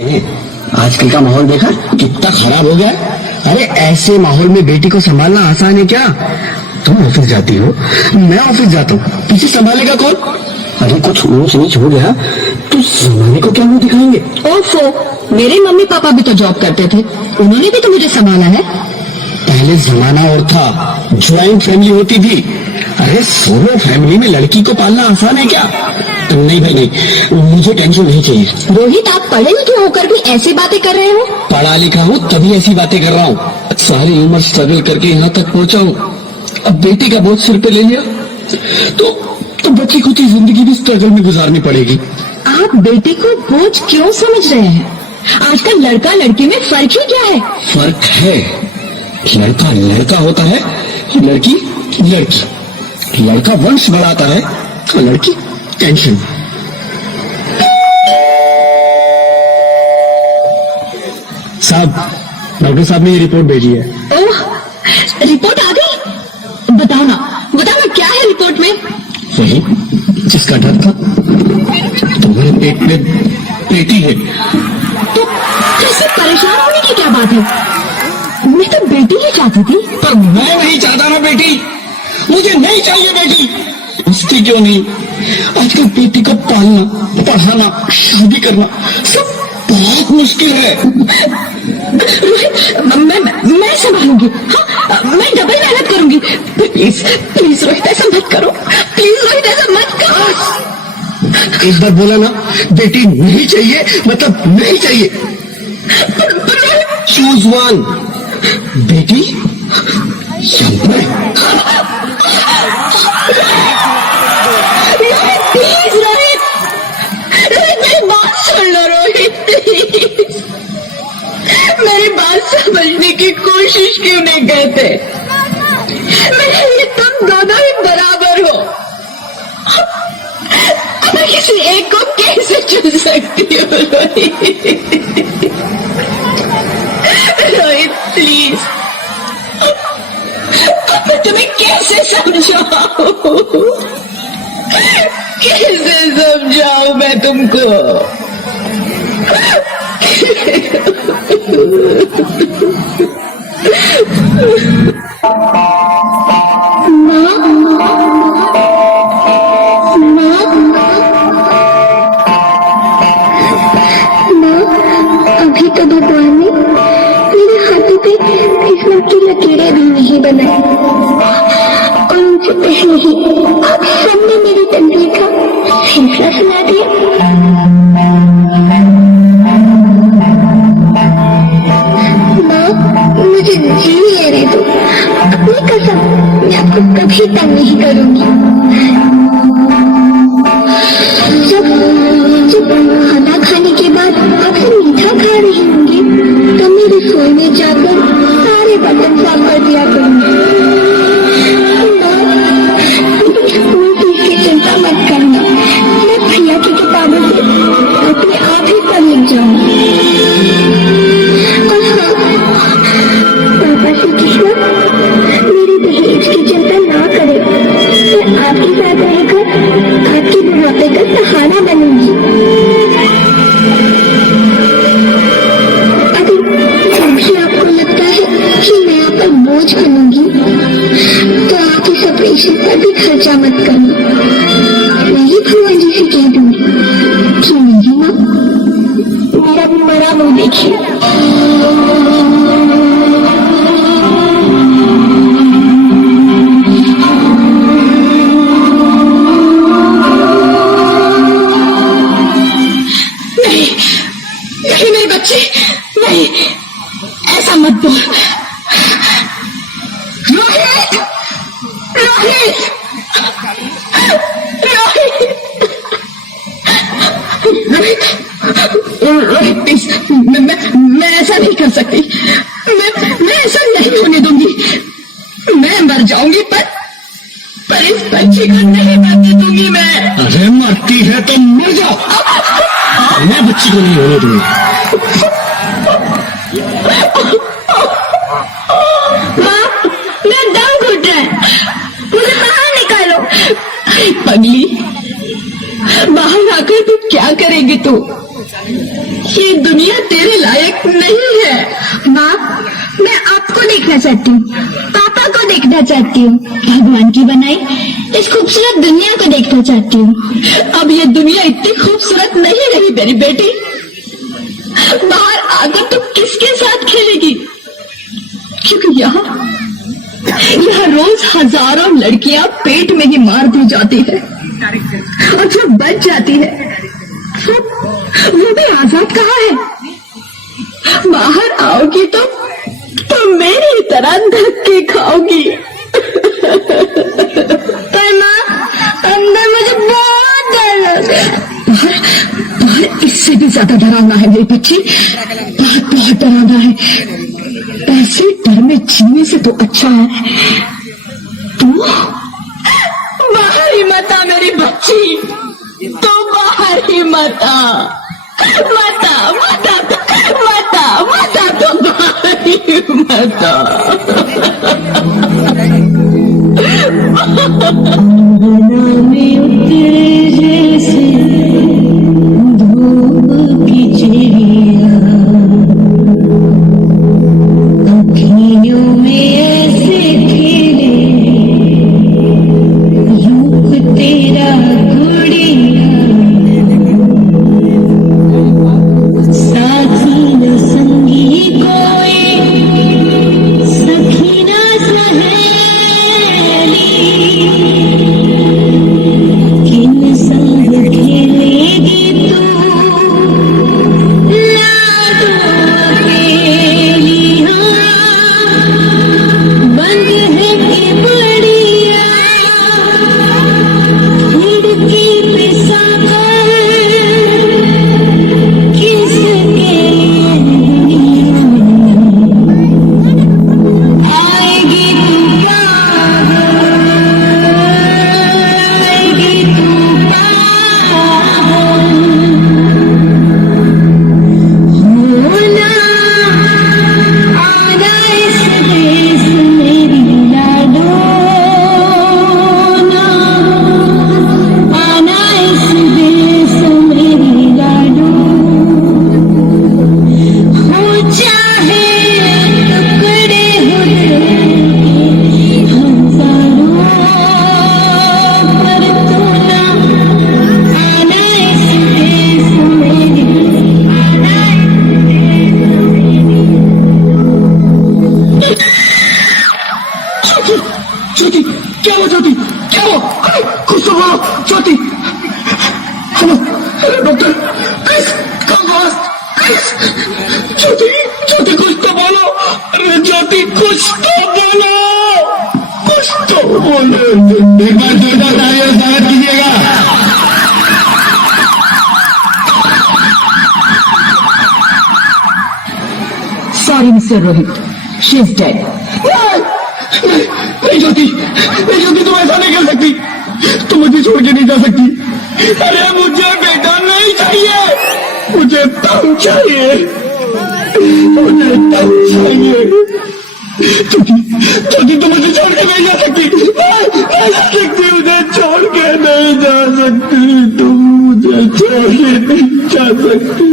आजकल का माहौल देखा कितना खराब हो गया। अरे ऐसे माहौल में बेटी को संभालना आसान है क्या? तुम ऑफिस जाती हो, मैं ऑफिस जाता हूँ, पीछे संभालेगा कौन? अरे कुछ ऊंच नीच हो गया तो जमाने को क्या मुंह दिखाएंगे? ओफो, मेरे मम्मी पापा भी तो जॉब करते थे, उन्होंने भी तो मुझे संभाला है। पहले जमाना और था, ज्वाइंट फैमिली होती थी। अरे सोलो फैमिली में लड़की को पालना आसान है क्या? नहीं भाई नहीं, मुझे टेंशन नहीं चाहिए। रोहित, आप पढ़े लिखे होकर भी ऐसी बातें कर रहे हो? पढ़ा लिखा हूँ तभी ऐसी बातें कर रहा हूँ। सारी उम्र स्ट्रगल करके यहाँ तक पहुँचा हूँ, अब बेटी का बोझ सिर पे ले लिया तो बच्ची को तो जिंदगी भी स्ट्रगल में गुजारनी पड़ेगी। आप बेटी को बोझ क्यों समझ रहे हैं? आजकल लड़का लड़की में फर्क ही क्या है? फर्क है, लड़का लड़का होता है, लड़की लड़की। लड़का वंश बढ़ाता है, लड़की टेंशन। साहब, डॉक्टर साहब ने ये रिपोर्ट भेजी है। ओह, रिपोर्ट आ गई? बताओ ना क्या है रिपोर्ट में? वही जिसका डर था, तुम्हारे पेट में बेटी है। तो ऐसे परेशान होने की क्या बात है? मैं तो बेटी ही चाहती थी। पर मैं नहीं चाहता ना बेटी, मुझे नहीं चाहिए बेटी। उसकी क्यों नहीं? आजकल बेटी को पालना, पढ़ाना, शादी करना सब बहुत मुश्किल है। रोहित, मैं संभालूंगी। हाँ, मैं डबल मेहनत करूंगी। प्लीज प्लीज रोहित, ऐसा मत करो। प्लीज रोहित, ऐसा मत करो। एक बार बोला ना, बेटी नहीं चाहिए मतलब नहीं चाहिए। चूज वन, बेटी या मैं। प्लीज रोहित, रोहित मेरी बात सुन लो रोहित, प्लीज। मेरी बात समझने की कोशिश क्यों नहीं करते? मेरे लिए तुम दोनों ही बराबर हो। मैं किसी एक को कैसे चुन सकती हूँ रोहित? रोहित प्लीज, मैं तुम्हें कैसे समझाऊं? कैसे समझाऊं मैं तुमको? अभी तो भगवान ने मेरे हाथों पे किस्मत की लकीरें भी नहीं बनाई और उनसे पहले ही आप सबने मेरी तकदीर का फैसला सुना दिया। माँ, मुझे जीने दे दो। अपनी कसम, मैं आपको कभी तंग नहीं करूंगी। जब खाना खाने के बाद आपसे मीठा खा रही होंगी तो मैं रसोई में जाकर सारे बर्तन साफ कर दिया करूंगी। इसकी चिंता मत करना, मैं प्रिया की किताबों से अपने आप ही पढ़ लिख जाऊंगी। और हाँ, पापा से किस्मत मेरी दहेज की चिंता ना करे। मैं आपके साथ रहकर आपके बुढ़ापे का सहारा बनूंगी। अगर भी आपको लगता है कि मैं आप पर बोझ बनूंगी तो आप इस ऑपरेशन पर भी खर्चा मत करना। मैं ही भगवान जी से कह दूंगी कि मेरी माँ मेरा भी मरा मुंह देखिए। नहीं मेरे बच्चे, नहीं, ऐसा मत बोल। रोहित, रोहित, रोहित, रोहित प्लीज, मैं ऐसा नहीं कर सकती। मैं ऐसा नहीं होने दूंगी। मैं मर जाऊंगी पर इस बच्ची को नहीं मरने दूंगी मैं। अरे मरती है तो मर जाओ, मैं बच्ची को नहीं होने दूंगी। माँ, मेरा दम घुट रहा है, मुझे बाहर निकालो। पगली, बाहर आकर तू क्या करेगी? तू ये दुनिया तेरे लायक नहीं है। माँ, मैं आपको देखना चाहती हूँ, पापा को देखना चाहती हूँ, भगवान की बनाई इस खूबसूरत दुनिया को देखना चाहती हूँ। अब ये दुनिया इतनी खूबसूरत नहीं रही मेरी बेटी। बाहर आकर तुम किसके साथ खेलेगी? क्योंकि यहाँ रोज हजारों लड़कियां पेट में ही मार दी जाती है और जो बच जाती है वो भी आजाद कहाँ है? बाहर आओगी तो मेरी तरह धक्के खाओगी। पर माँ, अंदर मुझे बहुत डर लग रहा है। बाहर इससे भी ज्यादा डरावना है मेरी बच्ची, बहुत बहुत डरावना है। ऐसे डर में जीने से तो अच्छा है तू बाहर ही मत आ मेरी बच्ची, तो बाहर ही मत आ, मत आ, मत आ, मत आ, मत आ, तो बाहर ही मत आ। ज्योति कुछ तो बोलो, अरे ज्योति कुछ तो बोलो, कुछ तो बोलो। एक बार जोरदार तालियों से स्वागत कीजिएगा। Sorry mister Rohit, she is dead. नहीं ज्योति, नहीं ज्योति, तुम ऐसा नहीं कर सकती, तुम मुझे छोड़ के नहीं जा सकती। अरे मुझे बेटा नहीं चाहिए, मुझे तम चाहिए, मुझे तम चाहिए। ज्योति, ज्योति तुम मुझे छोड़ के नहीं जा सकती, नहीं जा सकती, मुझे छोड़ के नहीं जा सकती, तुम मुझे छोड़ के नहीं जा सकती।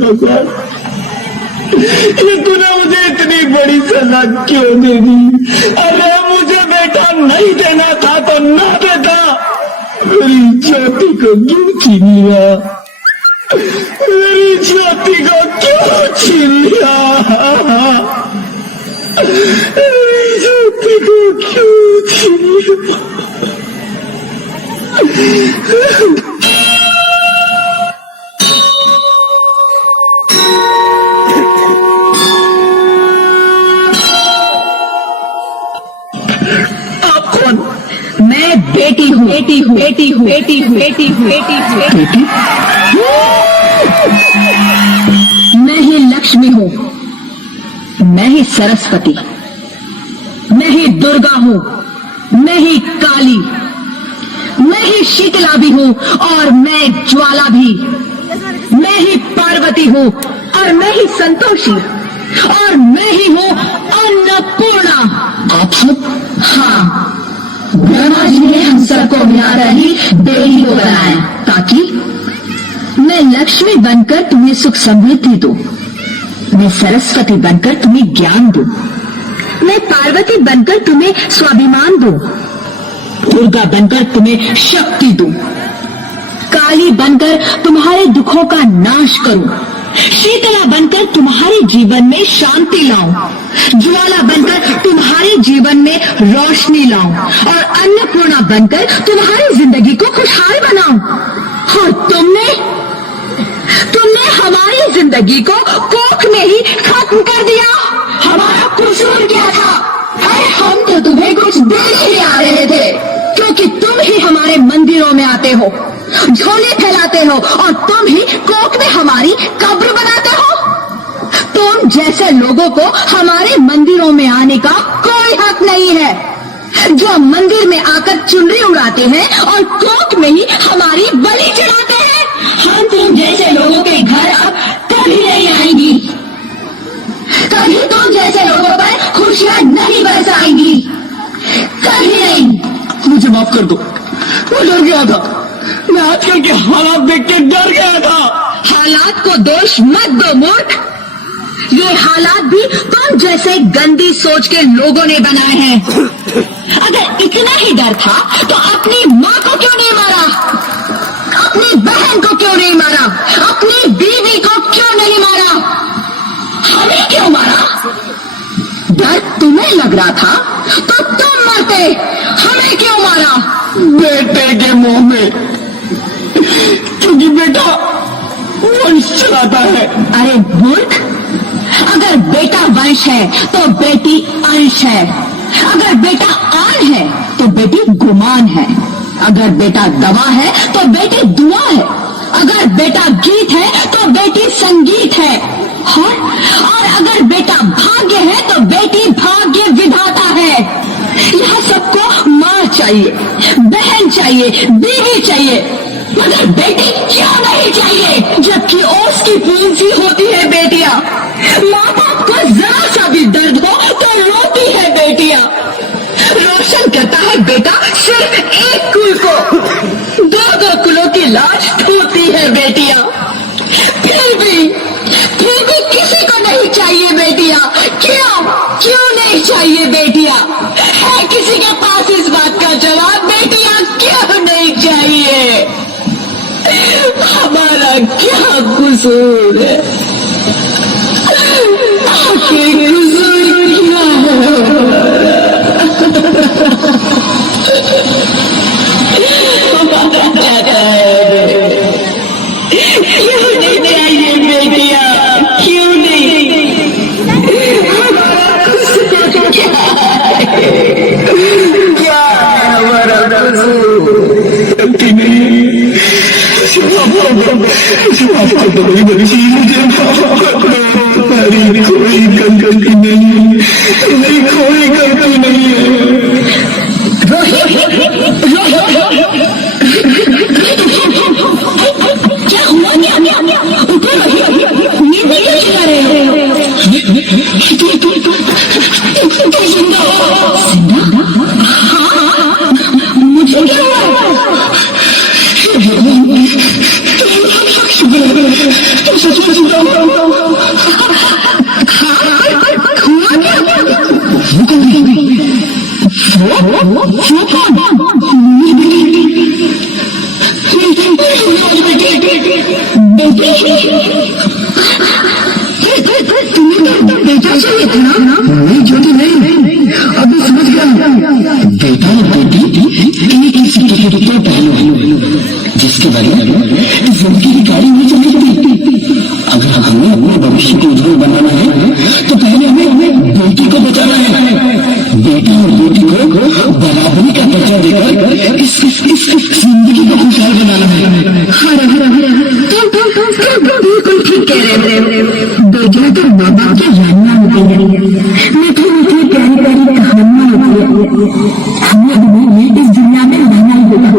भगवान, ये तूने मुझे इतनी बड़ी सजा क्यों दे दी? अरे मुझे बेटा नहीं देना था तो ना देता, मेरी ज्योति को क्यों छीन लिया? मेरी ज्योति को क्यों छीन लिया? मेरी ज्योति को क्यों छीन लिया? मैं बेटी हूँ, बेटी हूँ, बेटी हूँ, बेटी हूँ, बेटी हूँ, बेटी हूँ, बेटी। मैं ही लक्ष्मी हूँ, मैं ही सरस्वती, मैं ही दुर्गा हूँ, मैं ही काली, मैं ही शीतला भी हूँ और मैं ज्वाला भी, मैं ही पार्वती हूँ और मैं ही संतोषी और मैं ही हूँ अन्नपूर्णा। आप सब? हाँ, ब्रह्मा जी ने हम सबको मिलाकर ही बेटी को बनाया ताकि मैं लक्ष्मी बनकर तुम्हें सुख समृद्धि दूं, मैं सरस्वती बनकर तुम्हें ज्ञान दूं, मैं पार्वती बनकर तुम्हें स्वाभिमान दूं, दुर्गा बनकर तुम्हें शक्ति दूं, काली बनकर तुम्हारे दुखों का नाश करूं, शीतला बनकर तुम्हारे जीवन में शांति लाऊं, ज्वाला बनकर तुम्हारे जीवन में रोशनी लाऊं और अन्नपूर्णा बनकर तुम्हारी जिंदगी को खुशहाल बनाऊं। और तुमने हमारी जिंदगी को कोख में ही खत्म कर दिया। हमारा कसूर क्या था? अरे हम तो तुम्हें कुछ देने ही आ रहे थे, क्योंकि तुम ही हमारे मंदिरों में आते हो, झोले फैलाते हो और तुम ही कोख में हमारी कब्र बनाते हो। तुम जैसे लोगों को हमारे मंदिरों में आने का कोई हक नहीं है, जो मंदिर में आकर चुनरी उड़ाते हैं और कोख में ही हमारी बलि चढ़ाते हैं। हम तुम जैसे लोगों के घर अब कभी नहीं आएंगी, कभी तुम जैसे लोगों पर खुशियां नहीं बरसाएंगी, कभी नहीं। मुझे माफ कर दो, मैं डर गया था, मैं आजकल के हालात देख के डर गया था। हालात को दोष मत दो मूर्ख, ये हालात भी तुम जैसे गंदी सोच के लोगों ने बनाए हैं। अगर इतना ही डर था तो अपनी माँ को क्यों नहीं मारा, अपनी बहन को क्यों नहीं मारा, अपनी बीवी को क्यों नहीं मारा, हमें क्यों मारा? डर तुम्हें लग रहा था तो तुम मरते, हमें क्यों मारा? बेटे के मुंह में, क्योंकि बेटा वंश चलाता है। अरे मूर्ख, अगर बेटा वंश है तो बेटी अंश है, अगर बेटा आन है तो बेटी गुमान है, अगर बेटा दवा है तो बेटी दुआ है, अगर बेटा गीत है तो बेटी संगीत है, और अगर बेटा भाग्य है तो बेटी भाग्य विधाता है। यह सबको माँ चाहिए, बहन चाहिए, बीवी चाहिए, मगर बेटी क्यों नहीं चाहिए? जबकि ओस की पूंछ सी होती है बेटियां, माँ बाप को जरा सा भी दर्द हो तो रोती है बेटियां, रोशन करता है बेटा सिर्फ एक कुल को, दो कुलों की लाज ढोती है बेटियां। फिर भी किसी को नहीं चाहिए बेटियां। क्यों नहीं चाहिए बेटियां? है किसी के पास इस बात का जवाब? बेटियां क्यों नहीं चाहिए? हमारा क्या कसूर है? आखिर कसूर क्या है? क्यों नहीं चाहिए बेटियां? क्यों नहीं? क्या है हमारा कसूर? गलती नहीं, माफ कर दो मेरी बच्ची, मुझे माफ कर दो। मेरी कोई गलती नहीं, मेरी कोई गलती नहीं है। क्या हुआ? नींद नहीं चला रहे हो? जिंदा हो? हाँ, मुझे क्या हुआ? बेटा चाहिए था ना? नहीं ज्योति नहीं, अभी समझ गया। बेटा और बेटी एक ही सिक्के के दो पहलू हैं, जिसके बगैर जिंदगी की गाड़ी नहीं चलेगी। अगर हमें अपने भविष्य को उज्जवल बनाना है तो पहले हमें बेटी को बचाना है। बेटा और बेटी को बराबरी का दर्जा देकर इस जिंदगी को खुशहाल बनाना है। बिल्कुल ठीक कह रहे हो। बेटियां तो माँ बाप की रानियां होती है, मीठी मीठी प्यारी प्यारी कहानियां होती है। हमें इस दुनिया में रहना ही होगा,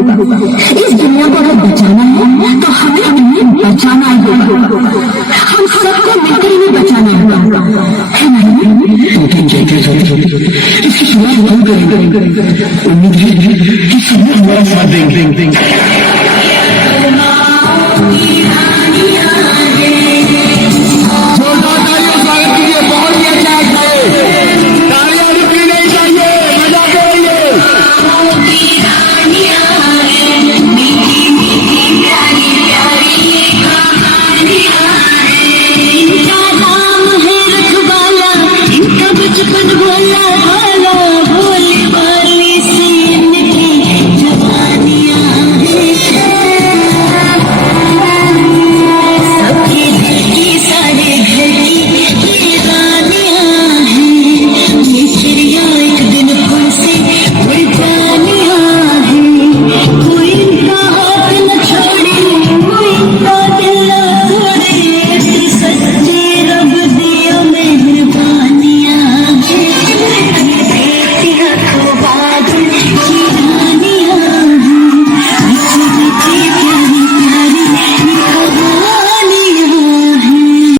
इस दुनिया को अगर बचाना है तो हमें इन्हें बचाना ही होगा। हम सबको मिलकर इन्हें बचाना होगा, है ना? इसकी शुरुआत हम करेंगे। उम्मीद है something.